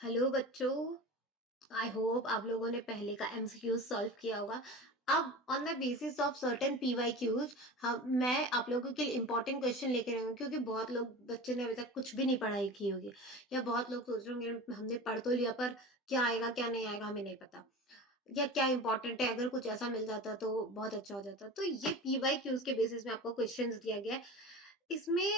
Hello बच्चों। I hope आप लोगों ने पहले का एमसीक्यू सॉल्व किया होगा। अब on the basis of certain PYQs हम मैं आप लोगों के लिए इंपॉर्टेंट क्वेश्चन लेके आई हूँ, क्योंकि बहुत लोग बच्चे ने अभी तक कुछ भी नहीं पढ़ाई की होगी, या बहुत लोग सोच रहे होंगे हमने पढ़ तो लिया पर क्या आएगा क्या नहीं आएगा हमें नहीं पता, या क्या इंपॉर्टेंट है, अगर कुछ ऐसा मिल जाता तो बहुत अच्छा हो जाता। तो ये पीवाईक्यूज के बेसिस में आपको क्वेश्चन दिया गया है। इसमें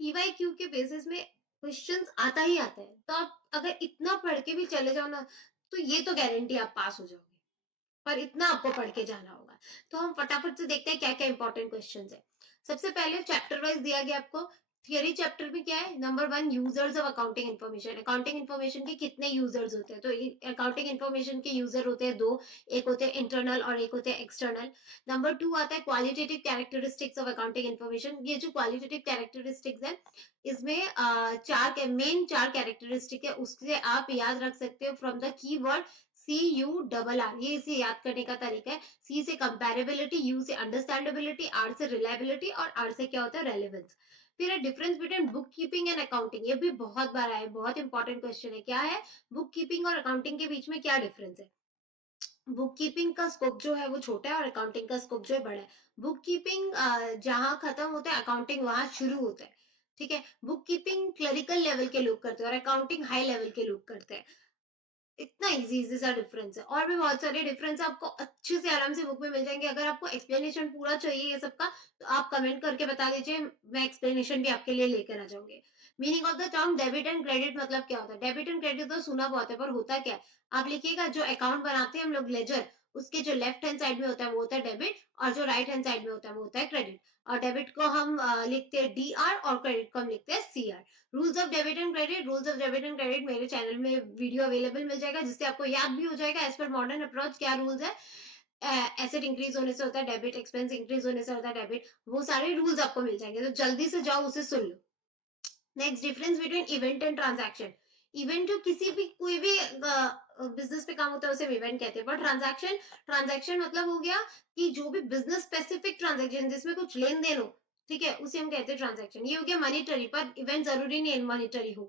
पीवाईक्यू के बेसिस में क्वेश्चंस आता ही आता है, तो आप अगर इतना पढ़ के भी चले जाओ ना, तो ये तो गारंटी आप पास हो जाओगे, पर इतना आपको पढ़ के जाना होगा। तो हम फटाफट से देखते हैं क्या क्या इंपॉर्टेंट क्वेश्चंस है। सबसे पहले चैप्टर वाइज दिया गया आपको। थियरी चैप्टर में क्या है, number one, users of accounting information. Accounting information के कितने यूजर्स होते हैं, तो अकाउंटिंग इन्फॉर्मेशन के यूजर होते हैं दो, एक होते हैं इंटरनल और एक होते हैं एक्सटर्नल। नंबर टू आता है qualitative characteristics of accounting information. ये जो क्वालिटेटिव कैरेक्टरिस्टिक्स है, इसमें चार कैरेक्टरिस्टिक है, उससे आप याद रख सकते हो फ्रॉम द कीवर्ड CURR। ये इसे याद करने का तरीका है। सी से कंपेरेबिलिटी, यू से अंडरस्टैंडेबिलिटी, आर से रिलायबिलिटी और आर से क्या होता है, रेलेवेंस। फिर है difference between book keeping and accounting. ये भी बहुत बार आया है, बहुत इंपॉर्टेंट क्वेश्चन है। क्या है, बुक कीपिंग और अकाउंटिंग के बीच में क्या डिफरेंस है। बुक कीपिंग का स्कोप जो है वो छोटा है और अकाउंटिंग का स्कोप जो है बड़ा है। बुक कीपिंग जहां खत्म होता है, अकाउंटिंग वहां शुरू होता है। ठीक है, बुक कीपिंग क्लरिकल लेवल के लोग करते हैं और अकाउंटिंग हाई लेवल के लोग करते हैं। इतना इजी इजी सा डिफरेंस है, और भी बहुत सारे डिफरेंस आपको अच्छे से आराम से बुक में मिल जाएंगे। अगर आपको एक्सप्लेनेशन पूरा चाहिए ये सबका, तो आप कमेंट करके बता दीजिए, मैं एक्सप्लेनेशन भी आपके लिए लेकर आ जाऊंगी। Meaning of the term debit and credit मतलब क्या होता है। डेबिट एंड क्रेडिट तो सुना बहुत है, पर होता क्या है, आप लिखिएगा। जो अकाउंट बनाते हैं हम लोग लेजर, उसके जो लेफ्ट हैंड साइड में होता है वो होता है डेबिट, और जो राइट हैंड साइड में होता है वो होता है क्रेडिट। और डेबिट को हम लिखते हैं DR और क्रेडिट को हम लिखते हैं CR। Rules of debit and credit, rules of debit and credit मेरे चैनल में वीडियो अवेलेबल मिल जाएगा, जिससे आपको याद भी हो जाएगा एज पर मॉडर्न अप्रोच क्या रूल्स है। एसेट इंक्रीज होने से होता है डेबिट, एक्सपेंस इंक्रीज होने से होता है डेबिट। वो सारे रूल्स आपको मिल जाएंगे, तो जल्दी से जाओ उसे सुन लो। Next, difference between event and transaction. Event जो किसी भी कोई भी बिजनेस पे काम होता है उसे इवेंट कहते हैं, पर ट्रांजैक्शन, ट्रांजैक्शन मतलब हो गया कि जो भी बिजनेस स्पेसिफिक ट्रांजैक्शन जिसमें कुछ लेन देन हो, ठीक है, उसे हम कहते हैं ट्रांजैक्शन। ये हो गया मॉनिटरी, पर इवेंट जरूरी नहीं है मॉनिटरी हो।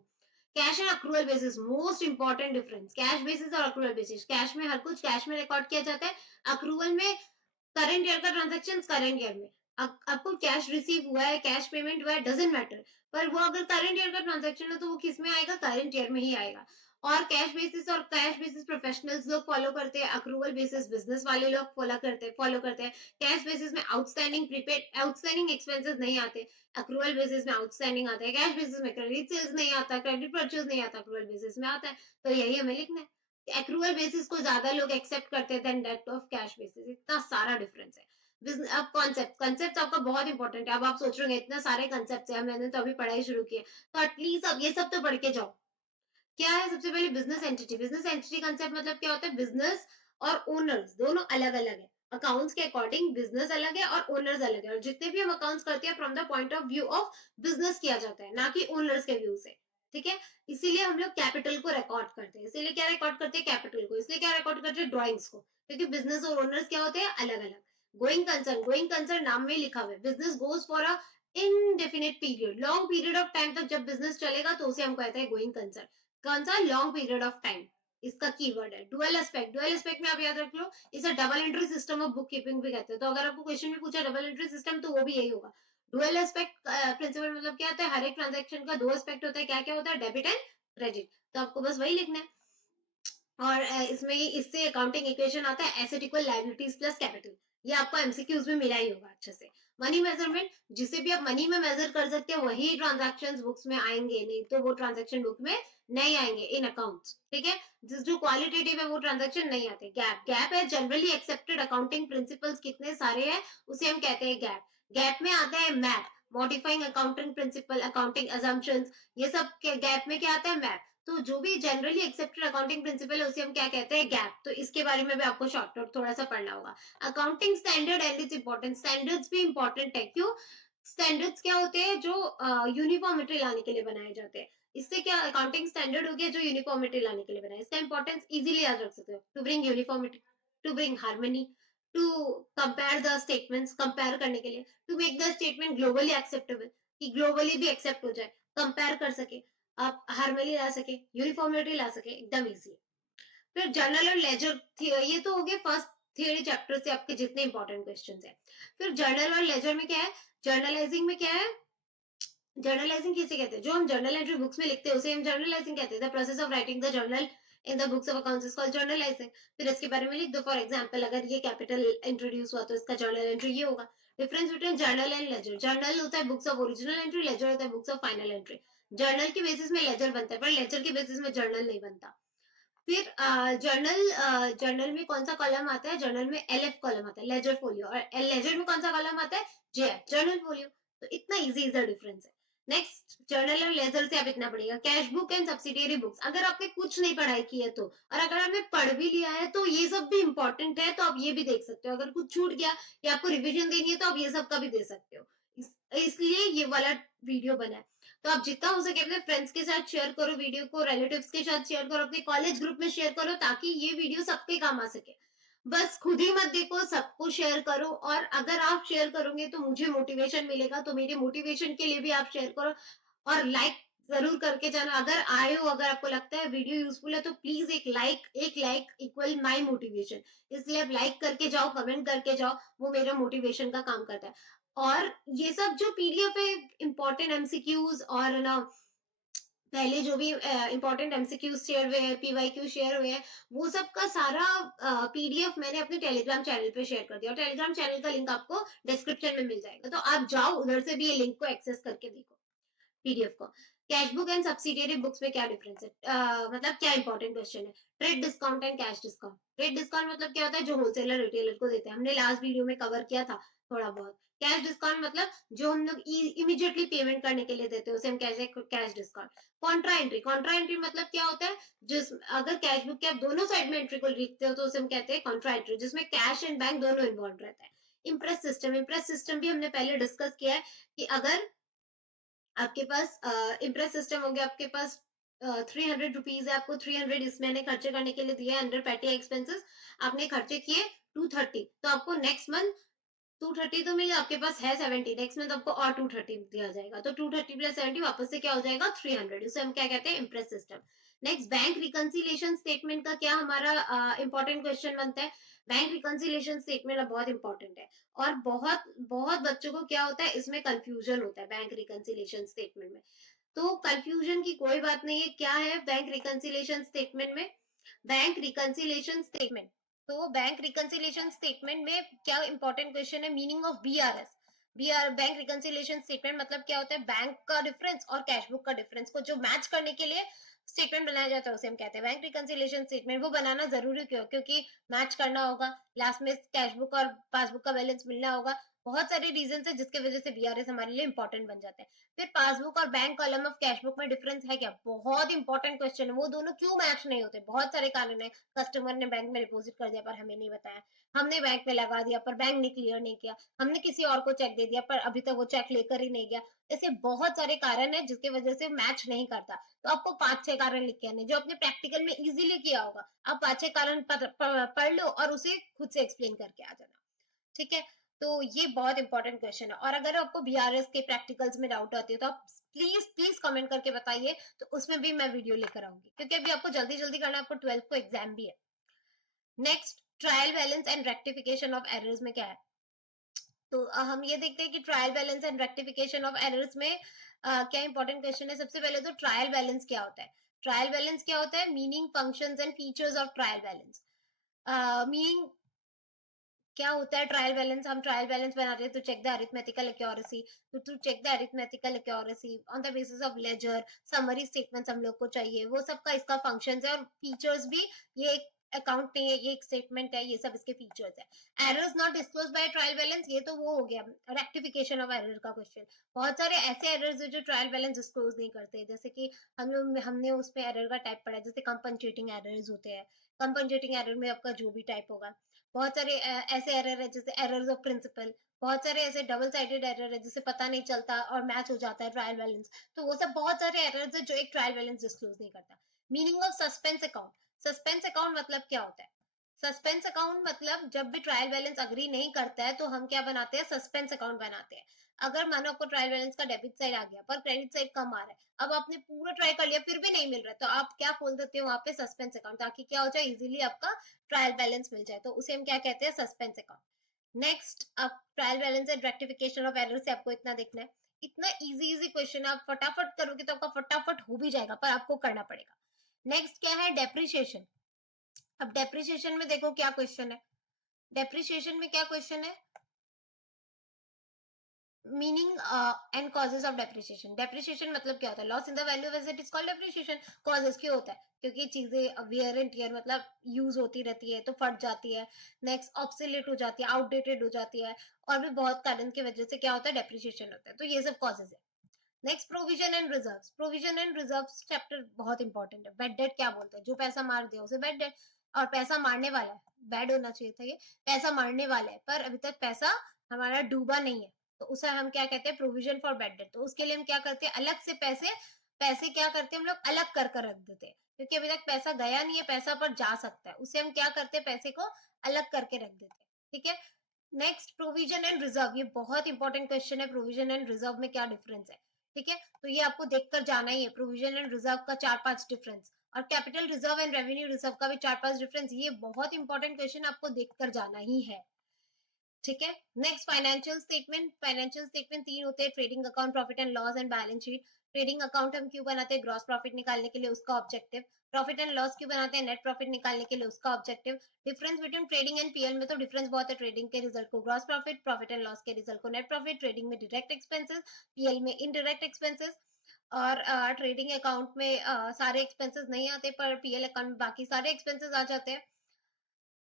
Cash and accrual basis, most important difference, cash basis और अक्रूवल बेसिस। कैश में हर कुछ कैश में रिकॉर्ड किया जाता है, अक्रूवल में करंट ईयर का ट्रांजेक्शन करंट ईयर में। आपको कैश रिसीव हुआ है, कैश पेमेंट हुआ है, डजेंट मैटर, पर वो अगर करंट ईयर का ट्रांजेक्शन है तो वो किस में आएगा, करंट ईयर में ही आएगा। और कैश बेसिस प्रोफेशनल्स लोग फॉलो करते हैं, अक्रूवल बेसिस बिजनेस वाले लोग फॉलो करते हैं। कैश बेसिस में आउटस्टैंडिंग प्रीपेड आउटस्टैंडिंग एक्सपेंसेस नहीं आते, अक्रूवल बेसिस में आउटस्टैंडिंग आता है। कैश बेसिस में क्रेडिट सेल्स नहीं आता, क्रेडिट परचेज नहीं आता, अक्रूवल बेसिस में आता है। तो यही हमें लिखना है, एक्रूअल बेसिस को ज्यादा लोग एक्सेप्ट करते हैं then that of cash basis. इतना सारा डिफरेंस है। अब कॉन्सेप्ट, कॉन्सेप्ट आपका बहुत इंपॉर्टेंट है। अब आप सोच रहे होंगे इतने सारे कॉन्सेप्ट है, मैंने तो अभी पढ़ाई शुरू की है, तो एटलीस्ट अब ये सब तो पढ़ के जाओ। क्या है, सबसे पहले business entity. Business entity concept मतलब क्या होता है, बिजनेस और ओनर्स दोनों अलग अलग है। अकाउंट्स के अकॉर्डिंग बिजनेस अलग है और ओनर्स अलग है, और जितने भी हम अकाउंट्स करते हैं from the point of view of business किया जाता है, ना कि ओनर्स के व्यू से। ठीक है, इसीलिए हम लोग कैपिटल को रिकॉर्ड करते हैं। इसीलिए क्या रिकॉर्ड करते हैं, कैपिटल को। इसलिए क्या रिकॉर्ड करते हैं, ड्रॉइंग्स को, क्योंकि बिजनेस और ओनर्स क्या होते हैं, अलग अलग। गोइंग कंसर्न नाम में लिखा हुआ है, business goes for a indefinite period, long period of time तक जब बिजनेस चलेगा तो उसे हम कहते हैं गोइंग कंसर्न। कौन सा, लॉन्ग पीरियड ऑफ टाइम, इसका कीवर्ड है। डुअल एस्पेक्ट, डुअल एस्पेक्ट में आप याद रख लो, इसे double entry system of book keeping भी कहते हैं। तो अगर आपको क्वेश्चन में पूछा डबल एंट्री सिस्टम, तो वो भी यही होगा। डुअल एस्पेक्ट प्रिंसिपल मतलब क्या होता है, हर एक ट्रांजेक्शन का दो एस्पेक्ट होता है। क्या क्या होता है, डेबिट एंड क्रेडिट। तो आपको बस वही लिखना है। और इसमें इससे अकाउंटिंग इक्वेशन आता है, asset equal liabilities plus capital. ये आपको एमसीक्यूज में मिला ही होगा अच्छे से। मनी मेजरमेंट, जिसे भी आप मनी में मेजर कर सकते हैं वही ट्रांजैक्शंस बुक्स में आएंगे, नहीं तो वो ट्रांजैक्शन बुक में नहीं आएंगे इन अकाउंट्स। ठीक है, जिस जो क्वालिटेटिव है वो ट्रांजैक्शन नहीं आते। गैप, गैप है जनरली एक्सेप्टेड अकाउंटिंग प्रिंसिपल्स, कितने सारे हैं उसे हम कहते हैं गैप। गैप में आता है map, modifying accounting principle, accounting assumptions, ये सब गैप में क्या आता है, मैप। तो जो भी जनरली एक्सेप्टेड अकाउंटिंग प्रिंसिपल है उसे हम क्या कहते हैं, गैप। तो इसके बारे में भी आपको शॉर्ट नोट थोड़ा सा पढ़ना होगा। Accounting standard and it's important, standards भी इंपॉर्टेंट है। क्यों, स्टैंडर्ड्स क्या होते हैं, जो यूनिफॉर्मिटी लाने के लिए बनाए जाते हैं। इससे क्या, अकाउंटिंग स्टैंडर्ड हो गया जो यूनिफॉर्मिटी लाने के लिए बनाए। इसका इंपॉर्टेंस इजीली याद रख सकते हो, to bring uniformity, to bring harmony, to compare the statements, compare करने के लिए, to make the statement globally acceptable, कि ग्लोबली भी एक्सेप्ट हो जाए, कंपेयर कर सके। आप हार्मनी ला सके, यूनिफॉर्मिटी ला सके, एकदम इजी है। फिर जर्नल और लेजर, ये तो हो गए फर्स्ट थियरी चैप्टर से आपके जितने इंपॉर्टेंट क्वेश्चंस है। फिर जर्नल और लेजर में क्या है, जर्नलाइजिंग में क्या है, जर्नलाइजिंग किसे कहते हैं, जो हम जर्नल एंट्री बुक्स में लिखते हैं उसे हम जर्नलाइजिंग कहते हैं। The process of writing the journal in the books of accounts is called journalising. फिर इसके बारे में लिख दो, फॉर एग्जांपल अगर ये कैपिटल इंट्रोड्यूस हुआ तो इसका जर्नल एंट्री ये होगा। Difference between journal and ledger, journal होता है books of original entry, ledger होता है books of final entry. Journal के बेसिस में लेजर बनता है, पर लेजर के बेसिस में जर्नल नहीं बनता। फिर जर्नल में कौन सा कॉलम आता है, जर्नल में एलएफ कॉलम आता है, लेजर फोलियो, और लेजर में कौन सा कॉलम आता है, जेएफ, जर्नल फोलियो। तो इतना इजी इज द डिफरेंस है। नेक्स्ट, जर्नल और लेजर से आप इतना पढ़िएगा। Cash book and subsidiary books, अगर आपने कुछ नहीं पढ़ाई की है तो, और अगर आपने पढ़ भी लिया है तो ये सब भी इंपॉर्टेंट है, तो आप ये भी देख सकते हो। अगर कुछ छूट गया या आपको रिवीजन देनी है तो आप ये सब का भी दे सकते हो। इसलिए ये वाला वीडियो बना है। तो आप जितना हो सके अपने फ्रेंड्स के साथ शेयर करो वीडियो को, रिलेटिव्स के साथ शेयर करो, अपने कॉलेज ग्रुप में शेयर करो, ताकि ये वीडियो सबके काम आ सके। बस खुद ही मत देखो, सबको शेयर करो। और अगर आप शेयर करोगे तो मुझे मोटिवेशन मिलेगा, तो मेरे मोटिवेशन के लिए भी आप शेयर करो और लाइक जरूर करके जाना। अगर आए हो, अगर आपको लगता है वीडियो यूजफुल है तो प्लीज एक लाइक इक्वल माय मोटिवेशन। इसलिए आप लाइक करके जाओ, कमेंट करके जाओ, वो मेरा मोटिवेशन का काम करता है। और ये सब जो पीडीएफ है, इंपॉर्टेंट एमसीक्यूज और ना पहले जो भी इंपॉर्टेंट एमसीक्यूज शेयर हुए हैं, पीवाईक्यू शेयर हुए हैं, वो सब का सारा पीडीएफ मैंने अपने टेलीग्राम चैनल पे शेयर कर दिया, और टेलीग्राम चैनल का लिंक आपको डिस्क्रिप्शन में मिल जाएगा। तो आप जाओ उधर से भी ये लिंक को एक्सेस करके देखो पीडीएफ को। Cash book and subsidiary books में क्या डिफरेंस है, मतलब क्या इंपॉर्टेंट क्वेश्चन है। Trade discount and cash discount, trade discount मतलब क्या होता है, जो होलसेलर रिटेलर को देते हैं, हमने लास्ट वीडियो में कवर किया था थोड़ा बहुत। कैश डिस्काउंट मतलब जो हम लोग इमीडिएटली पेमेंट करने के लिए देते हैं उसे हम कहते हैं कैश डिस्काउंट। कॉन्ट्रा एंट्री मतलब क्या होता है, जिस अगर कैश बुक के आप दोनों साइड में एंट्री को लिखते हो तो उसे हम कहते हैं कॉन्ट्रा एंट्री, जिसमें कैश एंड बैंक दोनों इन्वॉल्व रहता है। इम्प्रेस सिस्टम भी हमने पहले डिस्कस किया है कि अगर आपके पास इम्प्रेस सिस्टम हो गया, आपके पास 300 रुपीज है, आपको 300 इस महीने खर्चे करने के लिए दिया है अंडर पैटी एक्सपेंसेस, आपने खर्चे किए 230, तो आपको नेक्स्ट मंथ 230 तो मिले, आपके पास है 70, नेक्स्ट मंथ आपको और 230 दिया जाएगा, तो 230 प्लस 70 वापस से क्या हो जाएगा 300, इसे हम क्या कहते हैं impress system. Next, bank reconciliation statement का क्या हमारा इंपॉर्टेंट क्वेश्चन बनता है। बैंक रिकंसिलिएशन स्टेटमेंट बहुत इंपॉर्टेंट है, और बहुत बहुत बच्चों को क्या होता है इसमें कंफ्यूजन होता है बैंक रिकंसिलिएशन स्टेटमेंट में। तो कंफ्यूजन की कोई बात नहीं है। क्या है बैंक रिकंसिलिएशन स्टेटमेंट में, बैंक रिकंसिलिएशन स्टेटमेंट, तो बैंक रिकंसिलिएशन स्टेटमेंट में क्या इंपॉर्टेंट क्वेश्चन है, meaning of BRS. BR bank reconciliation statement मतलब क्या होता है, बैंक का डिफरेंस और कैश बुक का डिफरेंस को जो मैच करने के लिए स्टेटमेंट बनाया जाता है उसे हम कहते हैं बैंक रिकंसिलिएशन स्टेटमेंट। वो बनाना जरूरी क्यों, क्योंकि मैच करना होगा, लास्ट में कैश बुक और पासबुक का बैलेंस मिलना होगा। बहुत सारे रीजन है जिसकी वजह से बीआरएस हमारे लिए इंपॉर्टेंट बन जाता है। फिर पासबुक और bank column of cash book में डिफरेंस है क्या, बहुत इंपॉर्टेंट क्वेश्चन है। वो दोनों क्यों मैच नहीं होते, बहुत सारे कारण है। कस्टमर ने बैंक में डिपॉजिट कर दिया पर हमें नहीं बताया, हमने बैंक में लगा दिया पर बैंक ने क्लियर नहीं किया, हमने किसी और को चेक दे दिया पर अभी तक वो चेक लेकर ही नहीं गया। ऐसे बहुत सारे कारण है जिसकी वजह से मैच नहीं करता। तो आपको 5-6 कारण लिख के आने, जो आपने प्रैक्टिकल में इजीली किया होगा, आप 5-6 कारण पढ़ लो और उसे खुद से एक्सप्लेन करके आ जाना। ठीक है, तो ये बहुत इंपॉर्टेंट क्वेश्चन है। और अगर आपको बीआरएस के प्रैक्टिकल्स में डाउट आती है तो आप प्लीज प्लीज कमेंट करके बताइए, तो उसमें भी मैं वीडियो लेकर आऊंगी, क्योंकि अभी आपको जल्दी जल्दी करना है, आपको 12th को एग्जाम भी है। Next, trial balance and rectification of errors में क्या है। तो हम ये देखते हैं कि trial balance and rectification of errors में क्या इंपॉर्टेंट क्वेश्चन है। सबसे पहले तो ट्रायल बैलेंस क्या होता है। ट्रायल बैलेंस क्या होता है, meaning, functions and features of trial balance. Meaning क्या होता है ट्रायल बैलेंस, हम ट्रायल बैलेंस बनाते हैं तो check the arithmetical accuracy, to check the arithmetical accuracy on the basis of ledger, summary statements हम लोग को चाहिए, वो सब का इसका फंक्शंस है। और फीचर्स भी, ये एक अकाउंट नहीं है, ये एक स्टेटमेंट है, ये सब इसके फीचर्स है। Errors not disclose by trial balance, ये तो वो हो गया रेक्टिफिकेशन ऑफ एरर का क्वेश्चन। बहुत सारे ऐसे एरर्स है जो ट्रायल बैलेंस डिस्क्लोज नहीं करते, जैसे कि हमने उसमें एरर का टाइप पढ़ा है, जैसे कंपनसेटिंग एरर्स होते हैं। कंपनसेटिंग एरर में आपका जो भी टाइप होगा। बहुत सारे ऐसे एरर है जैसे एरर्स ऑफ प्रिंसिपल, बहुत सारे ऐसे डबल साइडेड एरर है जिसे पता नहीं चलता और मैच हो जाता है ट्रायल बैलेंस। तो वो सब बहुत सारे एरर्स है जो एक ट्रायल बैलेंस डिस्क्लोज नहीं करता। Meaning of suspense account, suspense account मतलब क्या होता है। सस्पेंस अकाउंट मतलब जब भी ट्रायल बैलेंस अग्री नहीं करता है तो हम क्या बनाते हैं, सस्पेंस अकाउंट बनाते हैं। अगर मानो आपको ट्रायल बैलेंस का डेबिट साइड आ गया पर क्रेडिट साइड कम आ रहा है, अब आपने पूरा ट्राई कर लिया फिर भी नहीं मिल रहा है, तो आप क्या खोल देते हो वहां पे सस्पेंस अकाउंट, ताकि क्या हो जाए इजीली आपका ट्रायल बैलेंस मिल जाए, तो उसे हम क्या कहते हैं सस्पेंस अकाउंट। नेक्स्ट अब trial balance and rectification of error से आपको इतना देखना है। इतना इजी इजी क्वेश्चन आप फटाफट करोगे तो आपका फटाफट हो भी जाएगा, पर आपको करना पड़ेगा। नेक्स्ट क्या है डेप्रिसिएशन। अब डेप्रिसिएशन में देखो क्या क्वेश्चन है, डेप्रिसिएशन में क्या क्वेश्चन है, meaning and causes of depreciation. Depreciation मतलब क्या होता है, loss in the value of asset is called depreciation. Causes क्यों होता है, क्योंकि चीजें वियर एंड टियर मतलब यूज होती रहती है तो फट जाती है, नेक्स्ट ऑब्सोलीट हो जाती है, आउटडेटेड हो जाती है, और भी बहुत कारण की वजह से क्या होता है डेप्रिसिएशन होता है, तो ये सब कॉजेज है। Next provision and reserves. Provision and reserves chapter बहुत इंपॉर्टेंट है। बैड डेट क्या बोलते हैं, जो पैसा मार दे उसे बैड डेट, और पैसा मारने वाला है, बैड होना चाहिए था ये, पैसा मारने वाला है पर अभी तक पैसा हमारा डूबा नहीं है, तो उसे हम क्या कहते हैं प्रोविजन फॉर बैड डेट। तो उसके लिए हम क्या करते हैं अलग से पैसे, पैसे क्या करते हैं हम लोग अलग कर रख देते हैं, क्योंकि अभी तक पैसा गया नहीं है, पैसा पर जा सकता है, उसे हम क्या करते हैं पैसे को अलग करके रख देते हैं। ठीक है। नेक्स्ट प्रोविजन एंड रिजर्व, ये बहुत इंपॉर्टेंट क्वेश्चन है, प्रोविजन एंड रिजर्व में क्या डिफरेंस है। ठीक है, तो ये आपको देखकर जाना ही है, प्रोविजन एंड रिजर्व का 4-5 डिफरेंस, और capital reserve and revenue reserve का भी 4-5 डिफरेंस, ये बहुत इंपॉर्टेंट क्वेश्चन आपको देखकर जाना ही है। ठीक है। Next financial statement. Financial statement तीन होते हैं, trading account, profit and loss and balance sheet. Trading account हम क्यों बनाते हैं, ग्रॉस प्रॉफिट निकालने के लिए, उसका ऑब्जेक्टिव। प्रॉफिट एंड लॉस क्यों बनाते हैं, नेट प्रॉफिट निकालने के लिए, उसका objective. Difference between trading and PL में तो डिफरेंस बहुत है, ट्रेडिंग के रिजल्ट को gross profit, profit and loss के रिजल्ट को नेट प्रॉफिट, ट्रेडिंग में डायरेक्ट एक्सपेंसेस, पीएल में इनडायरेक्ट एक्सपेंसेस। और ट्रेडिंग अकाउंट में सारे एक्सपेंसेस नहीं आते, पर पीएल अकाउंट में बाकी सारे एक्सपेंसेस आ जाते हैं।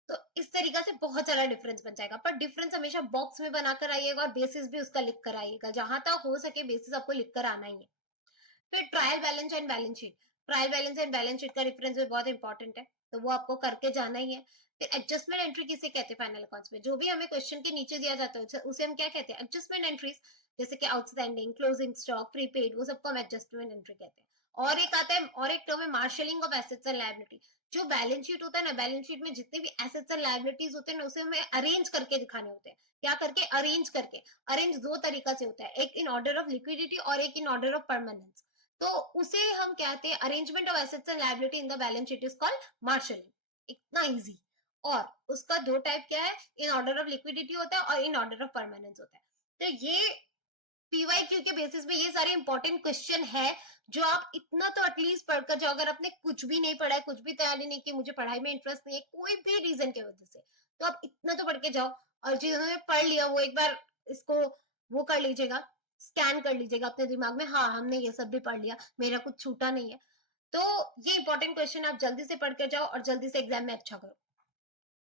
तो इस तरीका से बहुत सारा डिफरेंस बन जाएगा, पर डिफरेंस हमेशा बॉक्स में बनाकर आइएगा और बेसिस भी उसका लिख कर आइएगा, जहां तक हो सके बेसिस आपको लिख कर आना ही है। फिर trial balance and balance sheet. Trial balance and balance sheet का डिफरेंस भी बहुत इंपॉर्टेंट है, तो वो आपको करके जाना ही है। फिर एडजस्टमेंट एंट्री किसे कहते हैं फाइनल अकाउंट्स में, जो भी हमें क्वेश्चन के नीचे दिया जाता है उसे हम क्या कहते हैं एडजस्टमेंट एंट्रीज, जैसे कि आउटस्टैंडिंग, क्लोजिंग स्टॉक, प्रीपेड, वो सबको हम एडजस्टमेंट एंट्री कहते हैं। और एक आता है, और एक टर्म है marshalling of assets and liability. जो बैलेंस शीट होता है ना, बैलेंस शीट में जितने भी एसेट्स एंड लायबिलिटीज होते हैं ना, उसे हमें अरेंज करके दिखाने होते हैं। क्या करके, अरेंज करके। अरेंज दो तरीका से होता है, एक इन ऑर्डर ऑफ लिक्विडिटी और एक इन ऑर्डर ऑफ परमानेंस। तो उसे हम कहते हैं arrangement of assets and liability in the balance sheet is called marshalling. इतना इजी। और उसका दो टाइप क्या है, इन ऑर्डर ऑफ लिक्विडिटी होता है और इन ऑर्डर ऑफ परमानेंस होता है। तो ये पीवाईक्यू के बेसिस पे ये सारे इंपॉर्टेंट क्वेश्चन है, जो आप इतना तो एटलीस्ट पढ़कर जाओ। अगर आपने कुछ भी नहीं पढ़ा है, कुछ भी तैयारी नहीं की, मुझे पढ़ाई में इंटरेस्ट नहीं है कोई भी रीजन की वजह से, तो आप इतना तो पढ़ के जाओ। और जिन्होंने पढ़ लिया वो एक बार इसको वो कर लीजिएगा, स्कैन कर लीजिएगा अपने दिमाग में, हाँ हमने ये सब भी पढ़ लिया, मेरा कुछ छूटा नहीं है। तो ये इंपॉर्टेंट क्वेश्चन आप जल्दी से पढ़ के जाओ और जल्दी से एग्जाम में अच्छा करो।